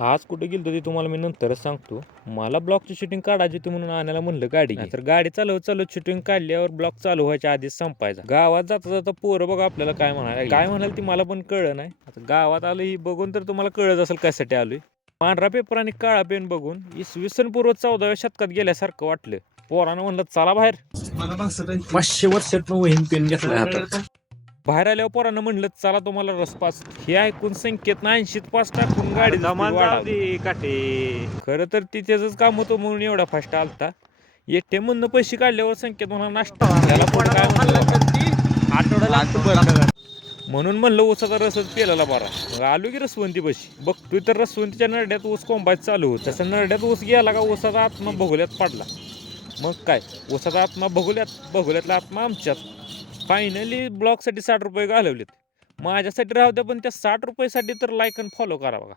आज कुठे गेलो ते तुम्हाला मी नंतरच सांगतो. मला ब्लॉकची शूटिंग काढायची होती म्हणून आणायला म्हणलं गाडी घे. तर गाडी चालवत चालवत शूटिंग काढल्यावर ब्लॉक चालू व्हायच्या आधीच संपायचा. गावात जाता जाता पोरं बघा आपल्याला काय म्हणायला काय म्हणाल ती मला पण कळलं नाही. आता गावात आलो ही बघून तर तुम्हाला कळत असेल कशासाठी आलोय. पांढरा पेपर आणि काळा पेन बघून इसवी सन पूर्व 14व्या शतकात गेल्यासारखं वाटलं. पोरानं म्हणलं चला बाहेर. 500 वर्षात वहीन पेन घेतलाय हातात. बाहेर आल्यावर पोरानं म्हणलं चला तुम्हाला रसपास. हे ऐकून संकेत 80 पास टाकून गाडी काटे. खरं तर ती त्याच काम होतं म्हणून एवढा फास्ट आलता. ATM मधनं पैसे काढल्यावर संकेत म्हणा नाश्ता त्याला पण काय म्हणलं म्हणून म्हणलं ऊसाचा रसच पेलाला बरा. मग आलो की रसवंती बशी बघतोय तर रसवंतीच्या नरड्यात ऊस कोंबायचं चालू होतं. तसं नरड्यात ऊस गेला का ऊसाचा आत्मा भगोल्यात पडला. मग काय ऊसाचा आत्मा भगोल्यातला आत्मा आमच्यात. फायनली ब्लॉगसाठी 60 रुपये घालवलेत. माझ्यासाठी राहू द्या पण त्या 60 रुपयासाठी तर लाईक आणि फॉलो करा बघा.